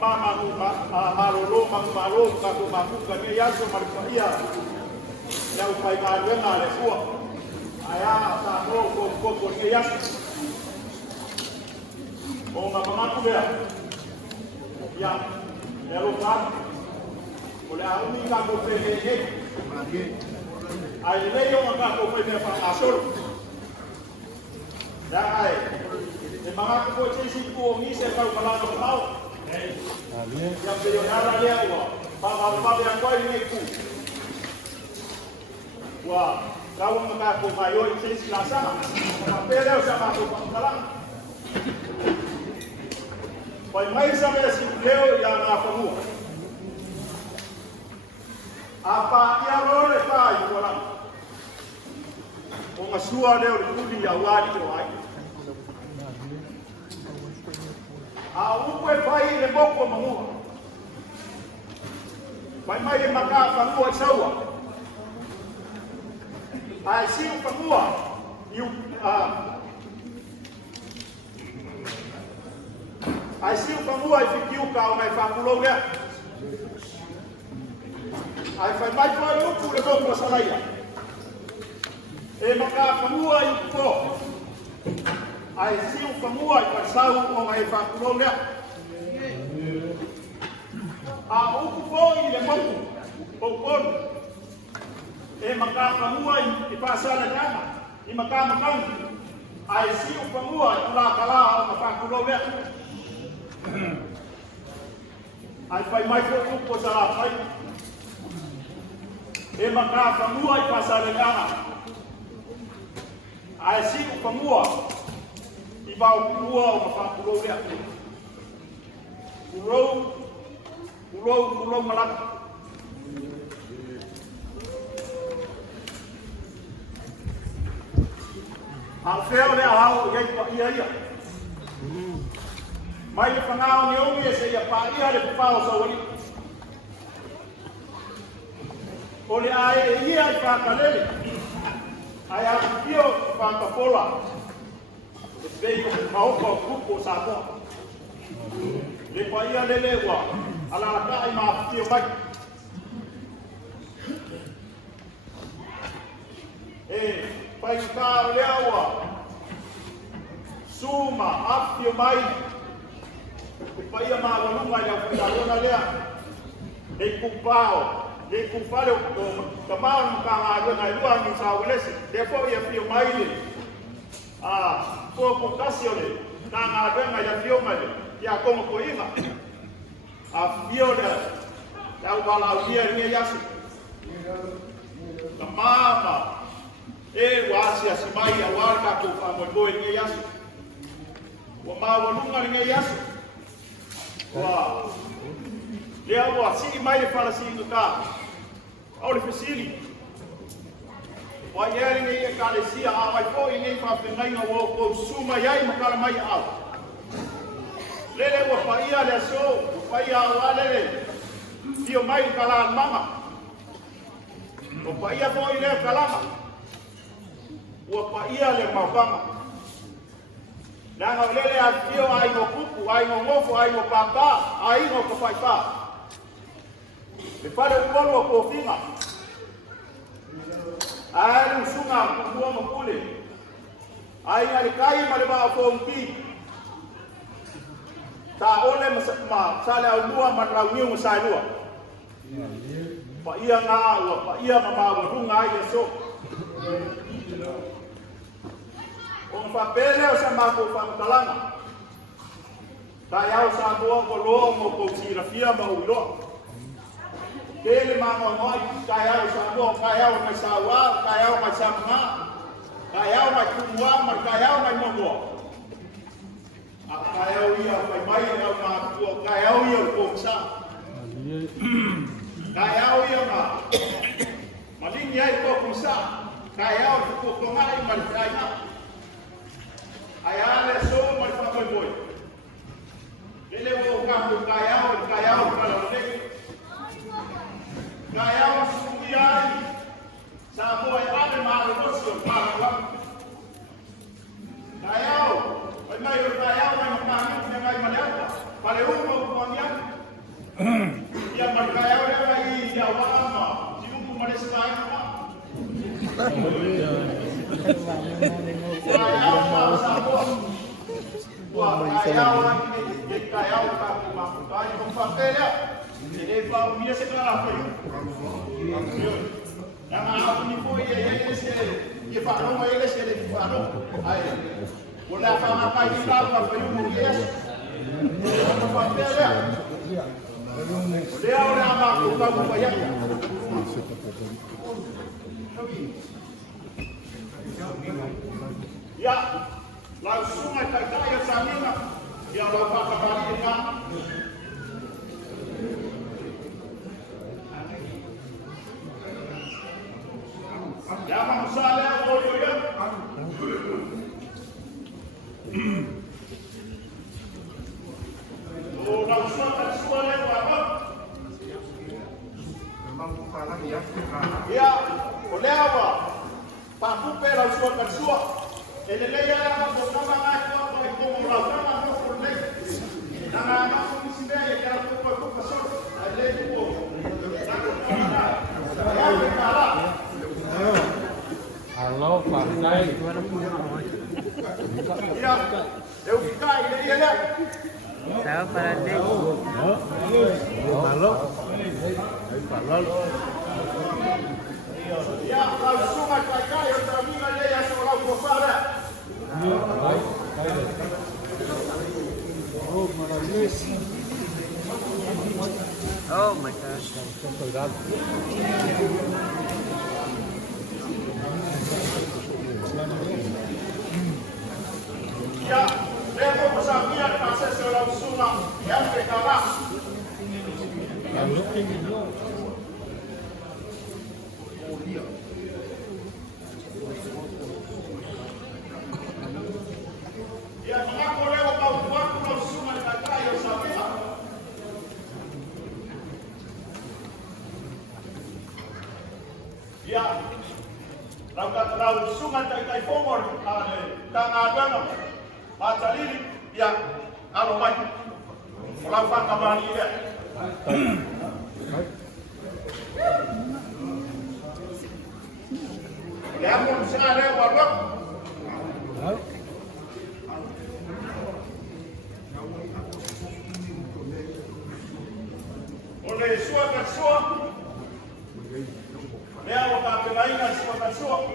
marolo makumakuka ni yaso malifahia na upaimaliwenga alefua aya atano koko ni yaso o mapamatu bea ya elo pa ole auni ka ko pele ai leyo ka ko pele pa asol ya ai e mga ko chisi ko ngise ka kala no pao yang billionaire dia wa yang kau ini ku wah kau mengaku mayo ini selasa pele sama aku kalang pai mai sampai si leo yang apa mu apa ia role pai orang masua leo kudi ya wadi wai ukwe pai le boko mamua pai mai maka pangua sawa ai siu pangua yu ai siu pangua fikiu ka mai fakulo ya ai fai mai ko luku le boko salaya e maka pangua yu ko ai siu pangua i pasau o mai fakulo le uku po i le moku o kono e maka pangua i pasala kama i maka makang ai siu pangua i kula kala o mai fakulo le ai fai mai ko uku sala fai e maka pangua i pasala kama ai siu pangua ibau kuwa o mafakulo le kulo malak al feo le hau ia mai le pangao ni o se ia pa ia le pao so wali ole ai ia pa kalele ai a pio pa kapola veio mau ko kupo sapo le paia lele wa ala ka ai ma tio mai pai ka lewa suma afio mai paia ma wa mai ya fa lona lea le kupao le kupale ko kamau ka ha na lua ni sa welese de po ia fio mai le ko pokasiole na ngabenga ya fiomale ya como coima a viola ya wala dia ni yasu mama wasi asimai ya wala ko amobo ni yasu wa ma walunga ni yasu wa dia wasi mai para si ka au fasili wa yeri ni kalesia ai ko ni fa penai no ko suma yai makala mai au lele wa paia le so paia wale tio mai kala mama o paia ko ile kalama wa paia le mabanga nanga lele a tio ai no kupu ai no mofo ai no papa ai no ko pai pa me pare ko ko finga ai sunga kuwa makule ai alikai maleba fonti ta ole ma sale au dua matraunyu musailua pa ia nga wa pa ia mama wa runga ai so on fa pele o sama ko fa talanga ta yau sa ko lo mo ko sira fia ma ulo Kele mama moi kaya usabo kaya umasawa kaya umasama kaya umatumwa kaya umamongo kaya uya pai na ma kaya uya komsa kaya uya ma malini ai ko komsa kaya ko kongai malkaya ayale so malfa boy ele wo kambu kaya kala kaya sugiai sa boy ade ma ro so para kaya mai kaya mai ma ni ngai malaka pale huko kwa Ia markai au lea mai ia wama. Sinuku maresa kai ma. Kai au ma sa po. Wa kai au ni kai au ka ma kai ko fa pele. Ele fa mia se kala fa. Yang aku ni foi ele se ia fa no ele se ele fa no. Ai. Wala fa ma kai fa fa fa yu yes. Ko fa pele. Dia orang mak buka buka ya. Ya, langsung aja kaya samina. Ya lupa kembali dengan. Ya masalah bodoh ya. Oh, langsung aja suara apa? Ya, oleh apa? Pak Kuper langsung aja suara. Ele leia na boca mais para como lá na mão por lei. Na mão por se ver que ela foi para só a lei do povo. Alô, papai. Ya, eu ficar ele ele. Sao para lei. Alô. Ya, langsung aja kaya terima lei yang soal kofara. Oh my gosh. Ya, levo pasangnya proses langsung yang pertama. Ya, mengaku lewat waktu langsung ada kaya sampai. Ya, langsung ada kaya pomor, tangan matalili ya alomai. Melakukan kembali ya. Ya, pun saya warok. Oleh suara suara. Lea waktu lain suara suara.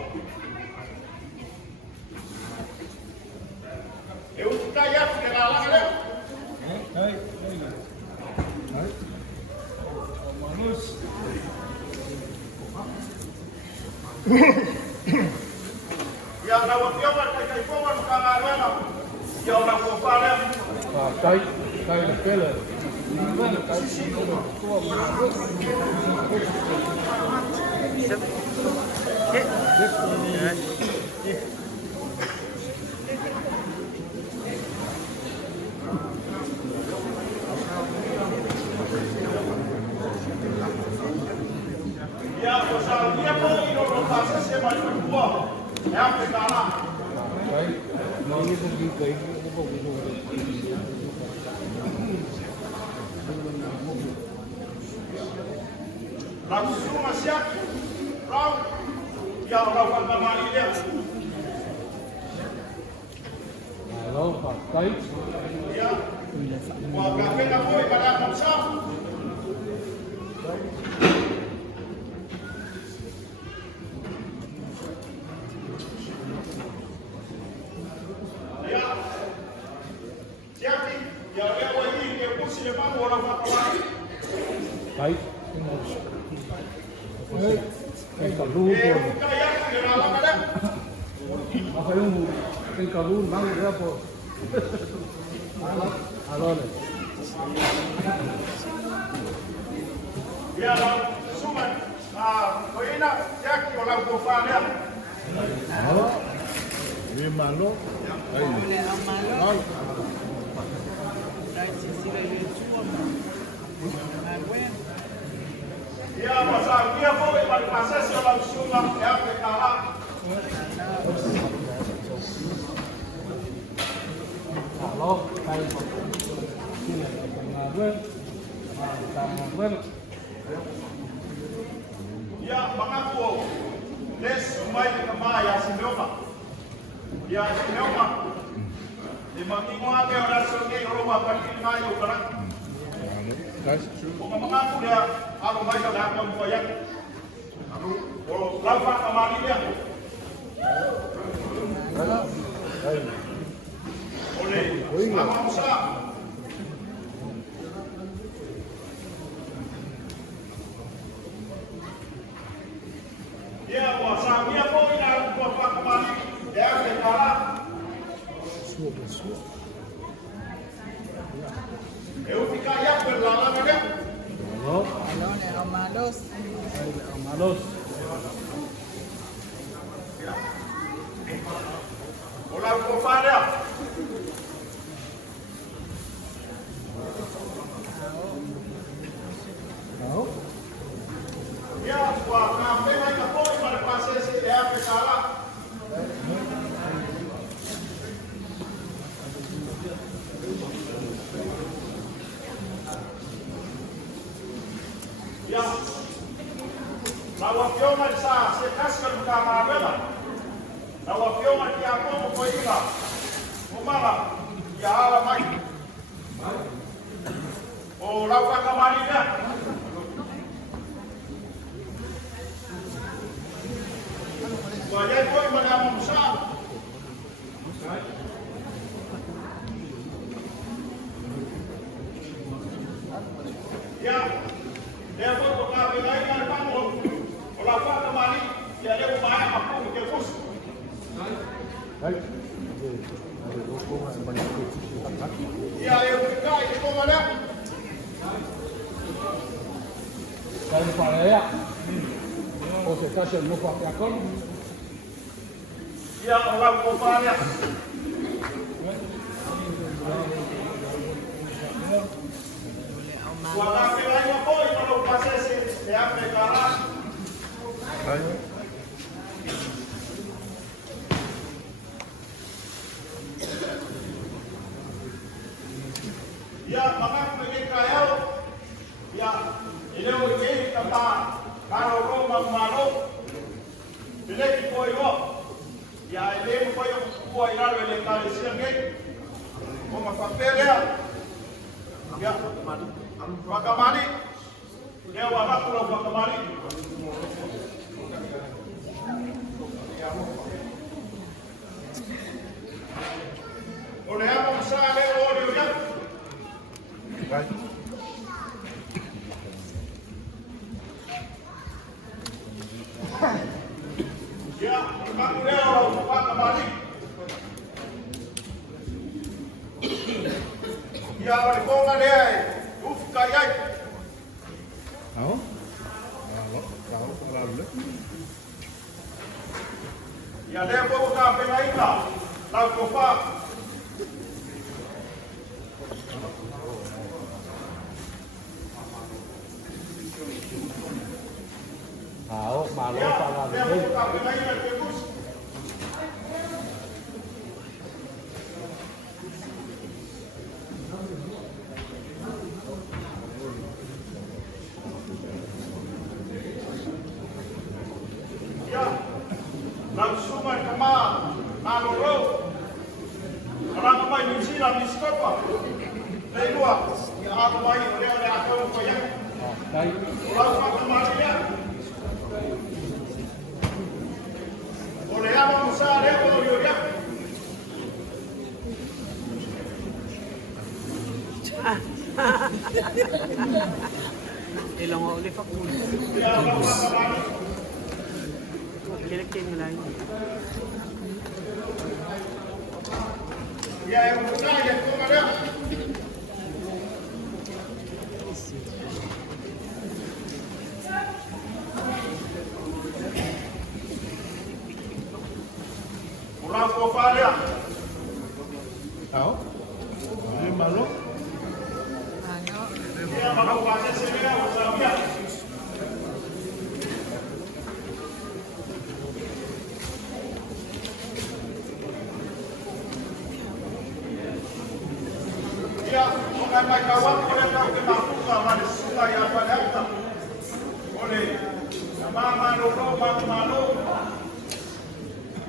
Eu kaya kenalan ada. Yang rawat dia pakai kawan kangarana. Yang orang kofara. Papai, kai na pele. Ya, pasal dia pun hidup proses semai berdua. Yang pertama. Kai, mau ni pergi kai, apa gitu. Langsung masuk. Kau yang lakukan kembali dia. Alô, papai. Ya, waktu kita boleh pada masa. Kai. Kai kalun po. Apa yung kai kalun mang dia po. Alô, né? Ya, suman. Kau ini jak orang kufar ya. Alô. Ini malo. Ai. Al. Ya, pasal dia boleh pada masa langsung yang pertama. Alô, kai po. Sini, pengaruh. Bueno, Ya, mengaku les umay kamaya si Neoma. Ya, si Neoma. Di mangingo ate ora so ke Roma pakin mayo karak. guys, Kung mengaku dia ako may kadakon ko yan. O lafa kamali dia. Ole, ama usa. Ya, kuasa dia po ina ko pa kamali. Dia ke kara. Eu ficar ya berlala dia. no, Balones ahumados. malos. Hola, compadre. No, Ya, wah, kafe na kapo para pase si dia ke kara. Ya. Lawa fioma sa se kaska kama bela. Lawa fioma ki ako mo ko ila. Umala ya ala mai. O lawa kamali na. Wajay ko manamong sa. Ya. Dia pun berkata lain yang bangun. Kalau apa kembali, dia ada banyak aku ke bus. guys. Banyak Dia yang berkata itu mana? Kalau para ya, o se cacha no para con. Dia orang kopanya. Waktu lain apa kalau proses dia berkata. Ya, maka pergi kaya. Ya, ini mungkin tempat kalau rumah malu. Bila kita itu, ya ini mungkin buat iral oleh kali siang ni. Rumah fakir ya. Ya, maka mali. Dia wadah pulau maka mali. Oleh apa besar ada orang dia? Guys, Ya, memang dia orang bukan kembali. Ya, berikutnya dia, kaya. no, kalau para dulu. Ya, dia pun bukan pemain lah. Lalu kopa. Tahu, malu Ya, para dia pun dulu. bukan pemain yang bagus. Ya, langsung kema, naloro. Orang kemai New Zealand di Skopa. Dari luar, ya aku baik, dia ada akal koyak. Guys, Lalu kemari ya. Oleh apa besar dia boleh ya. Ilang ulit ako. Ya, orang kemari. Kilik-kilik nila yun. Ya, yang besar ya kemari. Orang kopa dia. tahu? Ini malu. Ano? Dia mahu bahasa sini ya, usah dia. Ya, mengambil wako le tau ke mafuka ma le suka ya palaka. Ole mama no malo.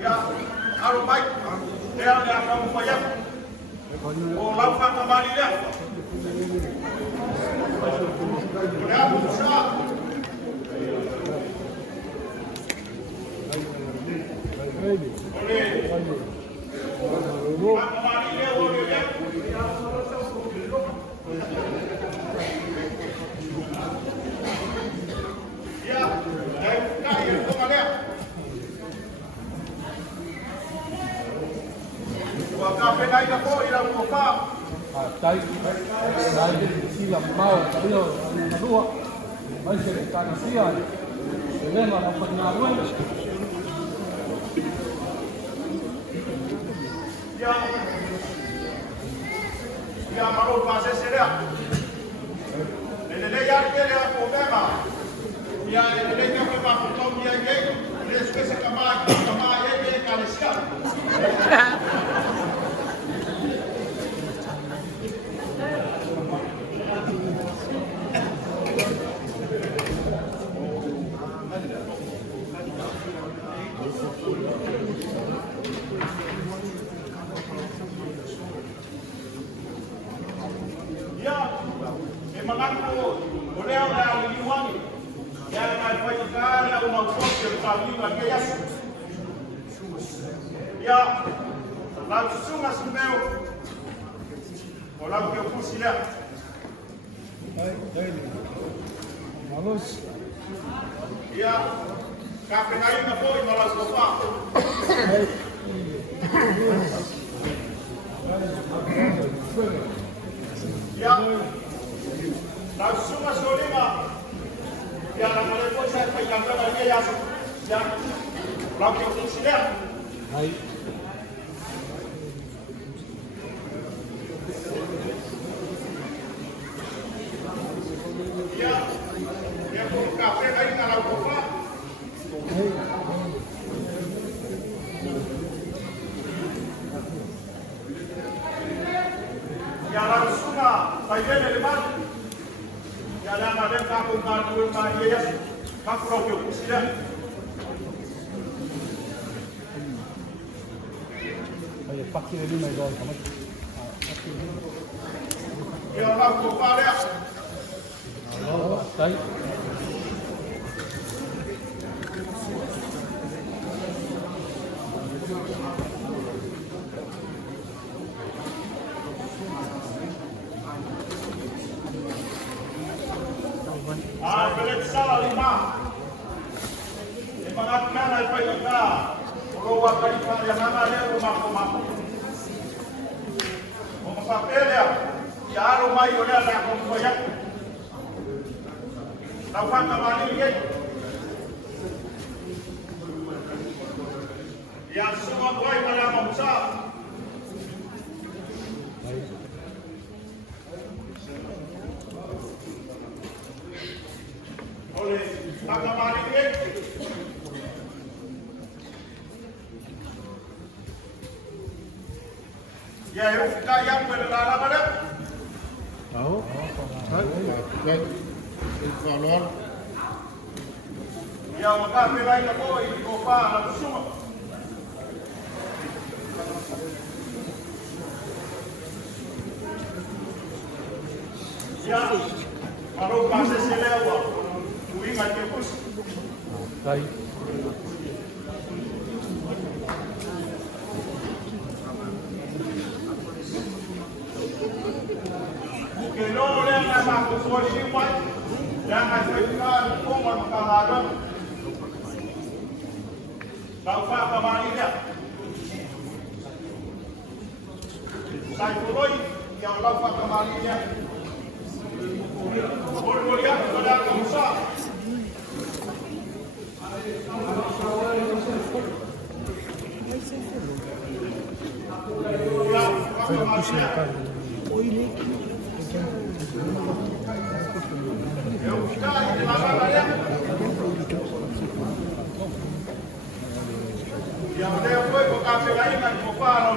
Ya aro bai. Dia dia kamu payah. Oh laufa kembali dia. Dia berusaha. Tay sila mau tayo ang naluwa ay sila siya sila na pagnawan ya malu pase seria ele ya quiere problema ya ele ya me va a tomar ya que después se acaba ya carecia. Mengaku boleh orang diwangi yang menyampaikan atau mengkonsep kami bagi Yesus. Ya, langsung asumeu orang kepusilah. malos Ya, kapan hari nak boleh malas lupa. Ya. Langsung masuk lima. Ya, nama lepas saya pegang lagi ya, langsung sudah. ay Ya, dia pun kafe lagi kalau buka. Ya, langsung saya lepas. Jalan ada kampung kampung Maria, kampung Rojo Kusida. ay pakil din may gol kamay Ya Allah kepada. tay Belit salah lima. Mengatkan apa yang kita bawa kali yang ada rumah. Papel ya rumah yo dah nak banyak. Tahu kan kembali ni. Yang semua boleh pada bangsa. Oleh agama ini ya itu yang berlalu pada tahu ya maka pilih aku ini kopa langsung ya kalau pasal selewa ingat ya bos. tay Que no le hagan a tu sueño, jangan berjuang como makaharon. Kau faham kembali dia. Saya puloi yang kau faham kembali dia. Boleh sudah usah. Ya udah fue con café ahí con papá no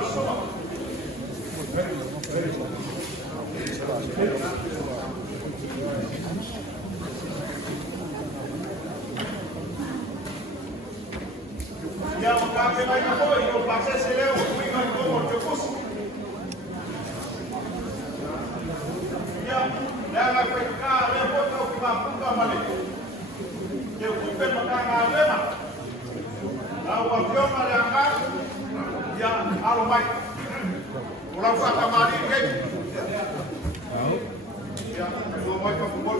Yang Afrika leo kwa kumapunga maleko. Ndio kumbe makanga lema. Na wavyoma yanga ya alomai. Unafuata mali yetu. Ya, ndio moja kubwa.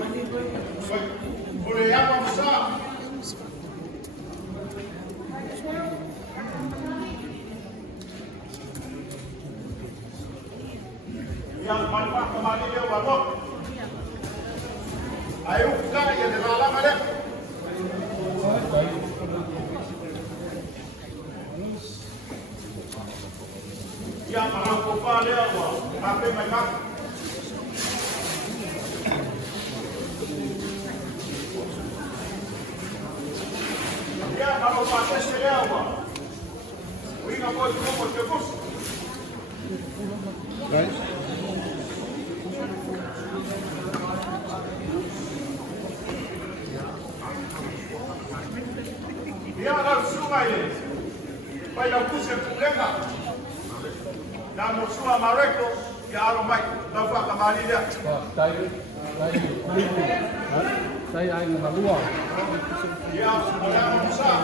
Ule yako msaa. Yang manfaat kembali dia babak. Ayo kita yang dalam ada. Yang orang kupa dia wah, tapi mereka. Ya kalau pakai dia wah, we nak buat terus. Right. Dia harus sungai pada pusat mereka. Dan musuh mereka ya aromai dapat kembali dia. Saya ingin keluar. Dia ada musuh.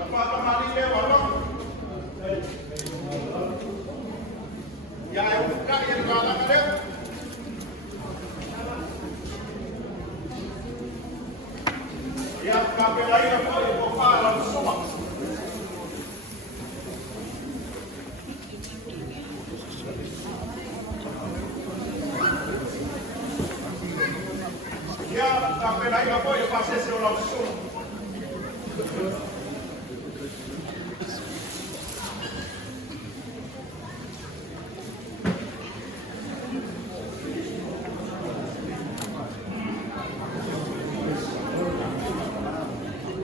Dapat kembali dia walau. Ya buka yang dalam dia. Ya kape lain apa itu falar semua. Ya kape lain apa itu pasti selalu semua.